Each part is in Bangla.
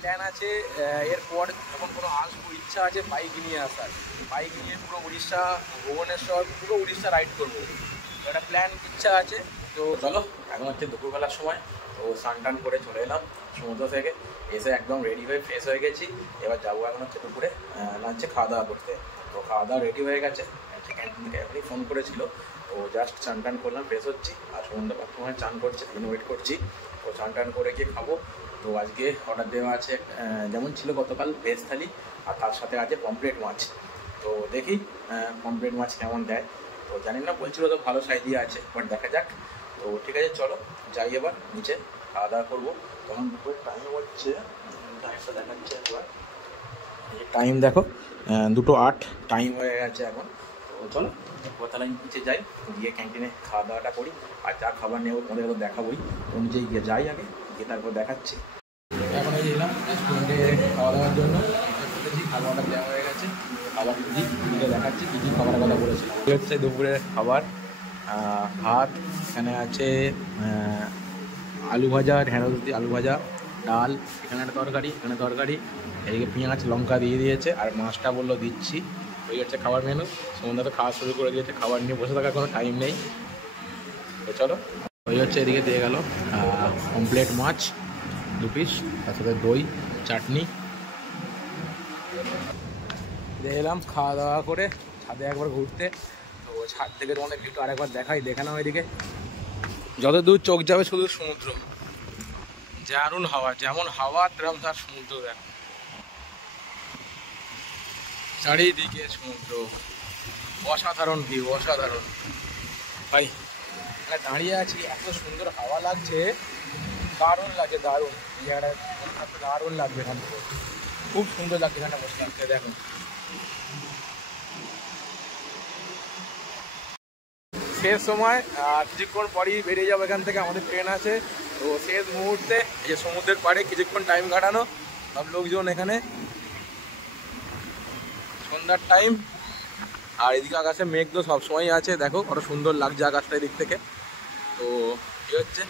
প্ল্যান আছে এরপর যখন কোনো আসবো ইচ্ছা আছে বাইক নিয়ে আসার, বাইক নিয়ে পুরো উড়িষ্যা, ভুবনেশ্বর, পুরো উড়িষ্যা রাইড করবো, একটা প্ল্যান ইচ্ছা আছে। তো চলো, এখন হচ্ছে দুপুরবেলার সময়, তো স্নান টান করে চলে এলাম সমুদ্র থেকে, এসে একদম রেডি হয়ে ফ্রেশ হয়ে গেছি। এবার যাবো এখন হচ্ছে দুপুরে লাঞ্চে খাওয়া দাওয়া করতে। তো খাওয়া দাওয়া রেডি হয়ে গেছে, ক্যান্টিন থেকে এখনই ফোন করেছিল। তো জাস্ট চান টান করলাম, ফ্রেশ হচ্ছি, আর সমুদ্র বর্তমানে চান করছে, ওয়েট করছি। তো চান টান করে গিয়ে খাবো। তো আজকে অর্ডার দেওয়া আছে যেমন ছিল গতকাল ভেজ থালি, আর তার সাথে আছে পমফ্রেট মাছ। তো দেখি পমফ্রেট মাছ কেমন দেয়। তো জানি না, বলছিল তো ভালো সাইজ দিয়ে আছে, বাট দেখা যাক। তো ঠিক আছে, চলো যাই এবার নিচে, খাওয়া দাওয়া করবো। তখন দুপুরের টাইম হচ্ছে, টাইমটা দেখাচ্ছে একবার, টাইম দেখো 2:08 টাইম হয়ে গেছে এখন। তো চলো তাহলে নিচে যাই, গিয়ে ক্যান্টিনে খাওয়া দাওয়াটা করি, আর যা খাবার নেবো তোমাদের তো দেখাবোই। তো নিচে গিয়ে যাই, আগে গিয়ে তারপর দেখাচ্ছি। এখন এই এলাম রেস্টুরেন্টে খাওয়া দাওয়ার জন্য, খাবার অর্ডার দেওয়া হয়ে গেছে। খাবার দিই দেখাচ্ছি কী কী খাবারের কথা বলেছি। হচ্ছে দুপুরের খাবার, ভাত, এখানে আছে আলু ভাজা, ঢেঁড়স দিয়ে আলু ভাজা, ডাল, এখানে একটা তরকারি, এখানে তরকারি, এদিকে পেঁয়াজ লঙ্কা দিয়ে দিয়েছে, আর মাছটা বললো দিচ্ছি। ওই হচ্ছে খাবার মেনু। সন্ধ্যা তো খাওয়া শুরু করে দিয়েছে, খাবার নিয়ে বসে থাকার কোনো টাইম নেই। তো চলো, ওই হচ্ছে এদিকে দিয়ে গেল পমফ্রেট মাছ 2 পিস, তার সাথে দই, চাটনি। দিয়ে এলাম খাওয়া দাওয়া করে ছাদে একবার ঘুরতে। তো ছাদ থেকে তোমাদের ভিউটা আরেকবার দেখে নাও। এদিকে যত দূর চোখ যাবে শুধু সমুদ্র, দারুণ হাওয়া, যেমন হাওয়া তেমন তার সমুদ্র। দেখো চারিদিকে সমুদ্র, অসাধারণ ভিউ, অসাধারণ ভাই। দাঁড়িয়ে আছি, এত সুন্দর হাওয়া লাগছে, দারুণ লাগছে, দারুণ। এই জায়গাটা দারুণ লাগবে, এখান থেকে খুব সুন্দর লাগছে এখানে বসে থাকতে। দেখো শেষ সময়, আর কিছুক্ষণ পরই বেরিয়ে যাবো এখান থেকে, আমাদের ট্রেন আছে। তো শেষ মুহূর্তে এই যে সমুদ্রের পাড়ে কিছুক্ষণ টাইম কাটানো, সব লোকজন এখানে, সন্ধ্যার টাইম। আর এদিকে আকাশে মেঘ তো সবসময়ই আছে, দেখো কত সুন্দর লাগছে আকাশটা এদিক থেকে। তো কি হচ্ছে,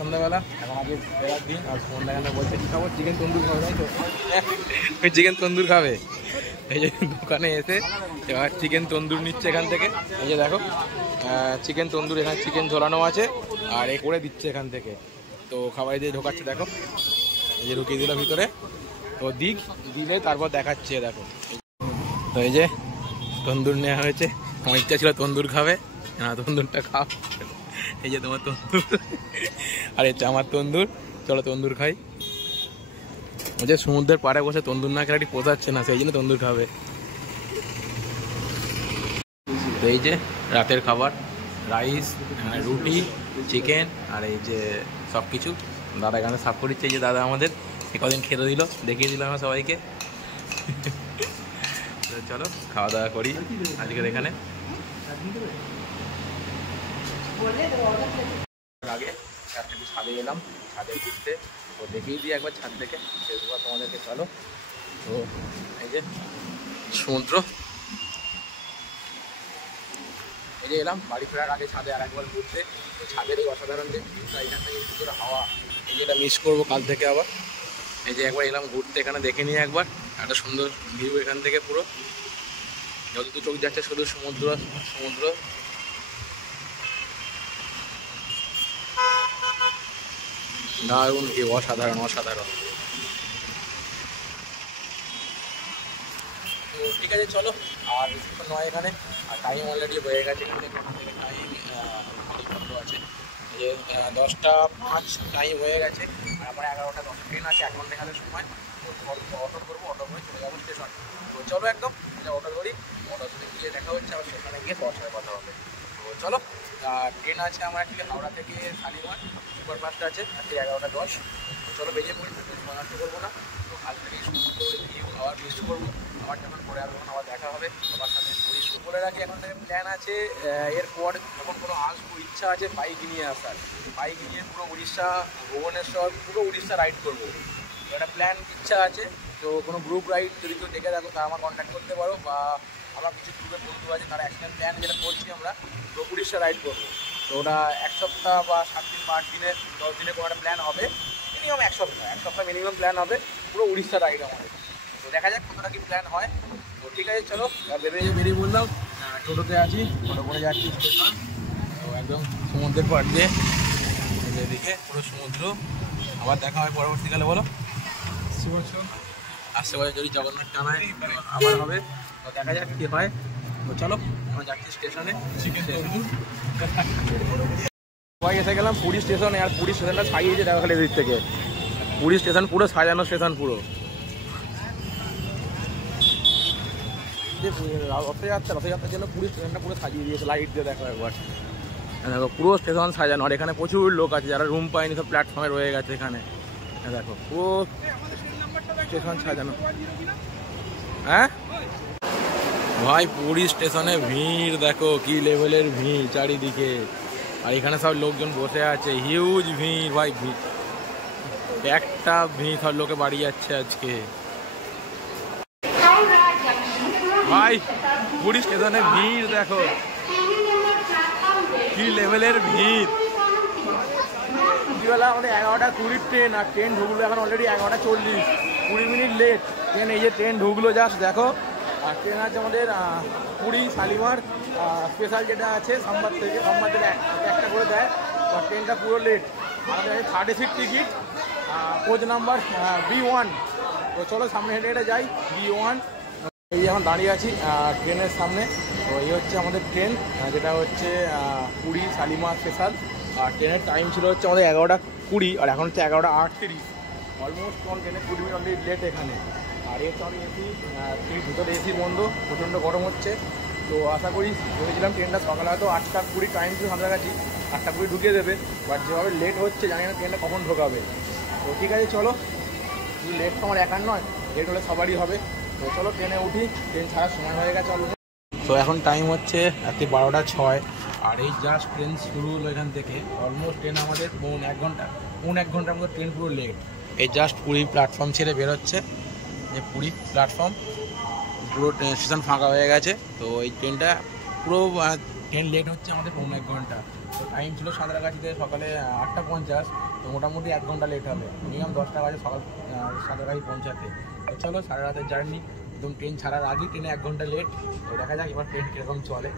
সন্ধ্যাবেলা এখন আগে ফেরার দিন, আর সন্ধ্যাখানে বলছে কী খাবো, চিকেন তন্দুর খাবে, তাই তো? চিকেন তন্দুর খাবে। এই যে দোকানে এসে এবার চিকেন তন্দুর নিচ্ছে এখান থেকে। এই যে দেখো চিকেন তন্দুর, এখানে চিকেন ঝোলানো আছে, আর এ করে দিচ্ছে এখান থেকে। তো খাবার দিয়ে ঢোকাচ্ছে, দেখো এই যে ঢুকিয়ে দিল ভিতরে। তো দিলে তারপর দেখাচ্ছে, দেখো। তো এই যে তন্দুর নেওয়া হয়েছে, আমার ইচ্ছা ছিল তন্দুর খাবে, না তন্দুরটা খাও। এই যে তোমার তন্দুর, আর এটা আমার তন্দুর, চলো তন্দুর খাই। যে সমুদ্রের পাড়ে বসে তন্দুর না খেলে পোষাচ্ছে না, সেই জন্য তন্দুর খাবে। তো এই যে রাতের খাবার, রাইস, রুটি, চিকেন, আর এই যে সব কিছু দাদা এখানে সাফ করে দিচ্ছে। এই যে দাদা আমাদের কদিন খেতে দিল, দেখিয়ে দিল আমরা সবাইকে। তো চলো খাওয়া দাওয়া করি আজকের এখানে। আগে একটু ছাদে এলাম, ছাদে ঘুরতে, তো দেখিয়ে দিই একবার ছাদ থেকে, ফেসবুক তোমাদেরকে। চলো, তো এই যে সমুদ্র, ছাদে এলাম, বাড়ি ফেরার আগে ছাদে আর একবার ঘুরতে। তো ছাদের এই অসাধারণ যে ভিউটা, এখান থেকে সুন্দর হাওয়া, এই যেটা মিস করবো কাল থেকে আবার। এই যে একবার এলাম ঘুরতে, এখানে দেখে নিয়ে একবার একটা সুন্দর ভিউ এখান থেকে পুরো যতদূর চোখ যাচ্ছে শুধু সমুদ্র সমুদ্র। দারুণ ভিউ, অসাধারণ অসাধারণ। তো ঠিক আছে চলো, আর বেশিক্ষণ নয় এখানে, আর টাইম অলরেডি হয়ে গেছে। এখান থেকে টাইম বন্ধ আছে, যে 10:05 টাইম হয়ে গেছে। আর আমার 11:10 ট্রেন আছে, 1 ঘন্টা এখানে সময়। তো অটো করবো, অটো করে চলে যাবো স্টেশন। তো চলো একদম অটো ধরি, অটো ধরে গিয়ে দেখা হচ্ছে, আবার সেখানে গিয়ে সবার সাথে কথা হবে। তো চলো, ট্রেন আছে আমার অ্যাকচুয়ালি হাওড়া থেকে শালিমার, সুপারফাস্ট আছে আজকে 11:10। তো চলো বেরিয়ে পড়ি, নষ্ট করবো না। তো কাল থেকে সমস্ত ভিউ আবার মিস করবো, আবার যখন পরে আসবো আবার দেখা হবে সবার সাথে। বলে রাখি এখন থেকে প্ল্যান আছে, এরপর যখন কোনো আসবো ইচ্ছা আছে বাইক নিয়ে আসার, বাইক নিয়ে পুরো উড়িষ্যা, ভুবনেশ্বর, পুরো উড়িষ্যা রাইড করবো। তো একটা প্ল্যান ইচ্ছা আছে। তো কোনো গ্রুপ রাইড যদি কেউ দেখে থাকো তারা আমার কন্ট্যাক্ট করতে পারো, বা আমার কিছু গ্রুপের বন্ধু আছে তারা একসাথে প্ল্যান যেটা করছি আমরা, তো উড়িষ্যা রাইড করবো। তো ওটা 1 সপ্তাহ বা 7 দিন বা 8 দিনে 10 দিনে কোনো একটা প্ল্যান হবে, মিনিমাম 1 সপ্তাহ মিনিমাম প্ল্যান হবে পুরো উড়িষ্যা রাইড আমাদের। তো দেখা যাক কতটা কি প্ল্যান হয়। তো ঠিক আছে চলো, বেরিয়ে বললাম, টোটোতে আছি, টোটো করে যাচ্ছি স্টেশন। তো একদম সমুদ্রের পাড় দিয়ে এদিকে পুরো সমুদ্র। আবার দেখা হয় পরবর্তীকালে, বলো আসতে পারে যদি জগন্নাথ টানায় আবার হবে। তো দেখা যাক কী হয়। তো চলো আমরা যাচ্ছি স্টেশনে। সবাই এসে গেলাম পুরী স্টেশনে, আর পুরী স্টেশনটা সাজিয়েছে দেখা খালি দিক থেকে। পুরী স্টেশন পুরো সাজানো স্টেশন পুরো। রথযাত্রার জন্য পুরী স্টেশনটা পুরো সাজিয়ে দিয়েছে লাইট দিয়ে, দেখো একবার দেখো পুরো স্টেশন সাজানো। আর এখানে প্রচুর লোক আছে যারা রুম পায়নি, সব প্ল্যাটফর্মে রয়ে গেছে এখানে। দেখো পুরো স্টেশন সাজানো। হ্যাঁ ভাই, পুরী স্টেশনে ভিড় দেখো কি লেভেলের ভিড় চারিদিকে। আর এখানে সব লোকজন বসে আছে, হিউজ ভিড় ভাই, ভিড় একটা ভিড়, সব লোকে বাড়ি যাচ্ছে আজকে ভাই। পুরী স্টেশনে ভিড় দেখো কি লেভেলের ভিড়। বেলা আমাদের 11:20 ট্রেন, আর ট্রেন ঢুকলো এখন অলরেডি 11:40, 20 মিনিট লেট ট্রেন। এই যে ট্রেন ঢুকলো জাস্ট দেখো। আর ট্রেন আছে আমাদের পুরী শালিমার স্পেশাল যেটা আছে সোমবার থেকে, সোমবার থেকে একটা করে দেয়। আর ট্রেনটা পুরো লেট, আমাদের 30 seat ticket, coach number B1। তো চলো সামনে হেঁটে হেঁটে যাই B1। এই এখন দাঁড়িয়ে আছি ট্রেনের সামনে। তো এই হচ্ছে আমাদের ট্রেন, যেটা হচ্ছে পুরী শালিমার স্পেশাল। আর ট্রেনের টাইম ছিল হচ্ছে আমাদের 11:20, আর এখন হচ্ছে 11:38। অলমোস্ট ট্রেনের 20 মিনিট অলরেডি লেট এখানে। আর এর হচ্ছে এসি, সিট ভিতরে এসি বন্ধ, প্রচণ্ড গরম হচ্ছে। তো আশা করি ভেবেছিলাম ট্রেনটা সকালে হয়তো 8:20 টাইম ছিল কাছাকাছি, 8:20 ঢুকিয়ে দেবে। বাট যেভাবে লেট হচ্ছে জানি না ট্রেনটা কখন ঢোকাবে। তো ঠিক আছে চলো, লেট তো আমার একার নয়, লেট হলে সবারই হবে। তো চলো ট্রেনে উঠি, ট্রেন ছাড়ার সময় হয়ে গেছে অলরেডি। তো এখন টাইম হচ্ছে রাত্রি 12:06, আর এই জাস্ট ট্রেন শুরু হলো এখান থেকে। অলমোস্ট ট্রেন আমাদের পৌনে 1 ঘন্টার মধ্যে ট্রেন পুরো লেট। এই জাস্ট পুরী প্ল্যাটফর্ম ছেড়ে বেরোচ্ছে, যে পুরী প্ল্যাটফর্ম পুরো স্টেশন ফাঁকা হয়ে গেছে। তো এই ট্রেনটা পুরো ট্রেন লেট হচ্ছে আমাদের পৌনে 1 ঘন্টা। তো টাইম ছিল সাঁতরাগাছিতে সকালে 8:50, তো মোটামুটি 1 ঘন্টা লেট হবে। মিনিমাম 10টা বাজে সকাল সাঁতরাগাছি পৌঁছাতে। তো চলো সারা রাতের জার্নি, একদম ট্রেন ছাড়ার আগেই ট্রেনে 1 ঘন্টা লেট। তো দেখা যাক এবার ট্রেন কীরকম চলে।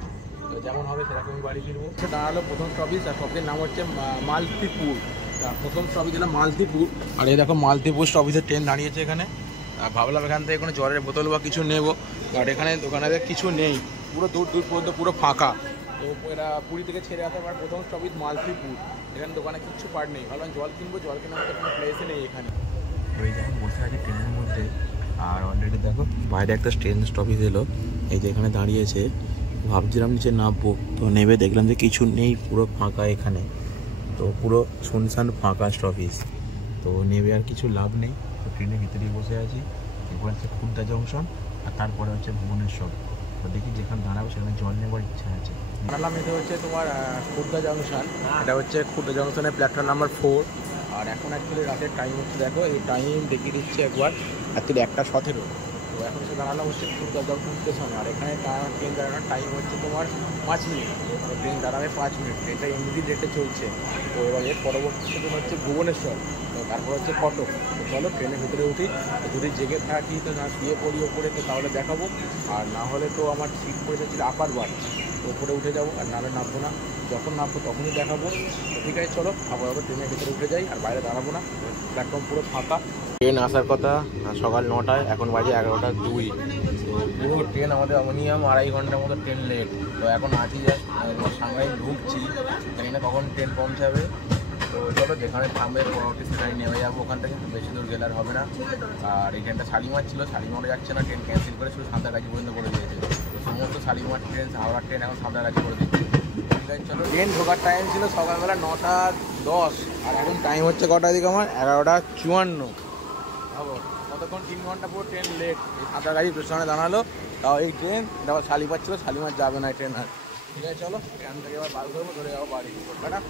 তো যেমন হবে সেরকমই বাড়ি ফিরবো। সে দাঁড়ালো প্রথম স্টপেজ, আর স্টপেজের নাম হচ্ছে মালতীপুর। প্রথম স্টপেজ হলো মালতীপুর। আর এই দেখো মালতীপুর স্টপেজের ট্রেন দাঁড়িয়েছে এখানে। ভাবলাম এখান থেকে কোনো জলের বোতল বা কিছু নেবো, বাট এখানে দোকানে কিছু নেই, পুরো দূর পর্যন্ত পুরো ফাঁকা। তো এরা পুরী থেকে ছেড়ে আসার পর প্রথম স্টপেজ মালতীপুর, এখানে দোকানে কিচ্ছু পার নেই। ভাবলাম জল কিনবো, জল কেনার মতো কোনো প্লেসই নেই এখানে। ওই যখন বসে আছে ট্রেনের মধ্যে, আর অলরেডি দেখো বাইরে একটা ট্রেন স্টপেজ এলো, এই যে এখানে দাঁড়িয়েছে। ভাবছিলাম নিচে নামবো, তো নেমে দেখলাম যে কিছু নেই, পুরো ফাঁকা এখানে। তো পুরো শুনশান ফাঁকা স্টপেজ, তো নেমে আর কিছু লাভ নেই। তো ট্রেনের ভিতরেই বসে আছি। এরপর হচ্ছে খুর্দা জংশন, আর তারপরে হচ্ছে ভুবনেশ্বর। তো দেখি যেখানে দাঁড়াবো সেখানে জল নেওয়ার ইচ্ছা আছে। দাঁড়ালাম, এটা হচ্ছে তোমার খুর্দা জংশন। এটা হচ্ছে খুর্দা জংশনের প্ল্যাটফর্ম নাম্বার 4। আর এখন অ্যাকচুয়ালি রাতের টাইম হচ্ছে, দেখো এই টাইম দেখিয়ে দিচ্ছে একবার, অ্যাকচুয়ালি 1:17। তো এখন সে দাঁড়ালাম হচ্ছে ফুলগাজল স্টেশনে, আর এখানে ট্রেন দাঁড়ানোর টাইম হচ্ছে তোমার 5 মিনিট। তো ট্রেন দাঁড়াবে 5 মিনিট, ট্রেনটা এমনি ডেটে চলছে। তো এবার এর পরবর্তী স্টেশন হচ্ছে ভুবনেশ্বর, তো তারপর হচ্ছে কটক। তো চলো ট্রেনের ভিতরে উঠি, যদি জেগে থাকি তো না শুয়ে পড়ি ওপরে, তো তাহলে দেখাবো, আর না হলে তো আমার সিট পড়েছে আপার বার, তো ওপরে উঠে যাবো, আর নাহলে নামবো না, যখন নামবো তখনই দেখাবো। তো ঠিক আছে চলো আবার ট্রেনের ভিতরে উঠে যাই, আর বাইরে দাঁড়াবো না, প্ল্যাটফর্ম পুরো ফাঁকা। ট্রেন আসার কথা সকাল 9টায়, এখন বাজে 11টা 2। তো পুরো ট্রেন আমাদের মিনিমাম 2.5 ঘন্টার মতো ট্রেন লেট। তো এখন আছি জাস্ট সাংহাই ঢুকছি, জানি না কখন ট্রেন পৌঁছাবে। তো চলো যেখানে থামবে পরবর্তী সেখানে নেমে যাবো, ওখান থেকে বেশি দূর গেলে আর হবে না। আর এই ট্রেনটা শালিমার ছিল, শালিমারে যাচ্ছে না, ট্রেন ক্যান্সেল করে শুধু সাঁতরাগাছি পর্যন্ত করে দিয়েছে। তো সমস্ত শালিমার ট্রেন, হাওড়ার ট্রেন এখন সাঁতরাগাছি করে দিচ্ছে। ঠিক আছে চলো, ট্রেন ঢোকার টাইম ছিল সকালবেলা 9টা 10, আর এখন টাইম হচ্ছে কটার দিকে আমার 11টা 54। ভাবো কতক্ষণ, 3 ঘন্টা পুরো ট্রেন লেট। এই সাঁতরাগাছি স্টেশনে দাঁড়ালো, তাও এই ট্রেন এটা আবার শালিমার ছিল, শালিমার যাবে না এই ট্রেন আর। ঠিক আছে চলো, এখান থেকে এবার বাস ধরবো, ধরে যাবো বাড়ি। টাটা।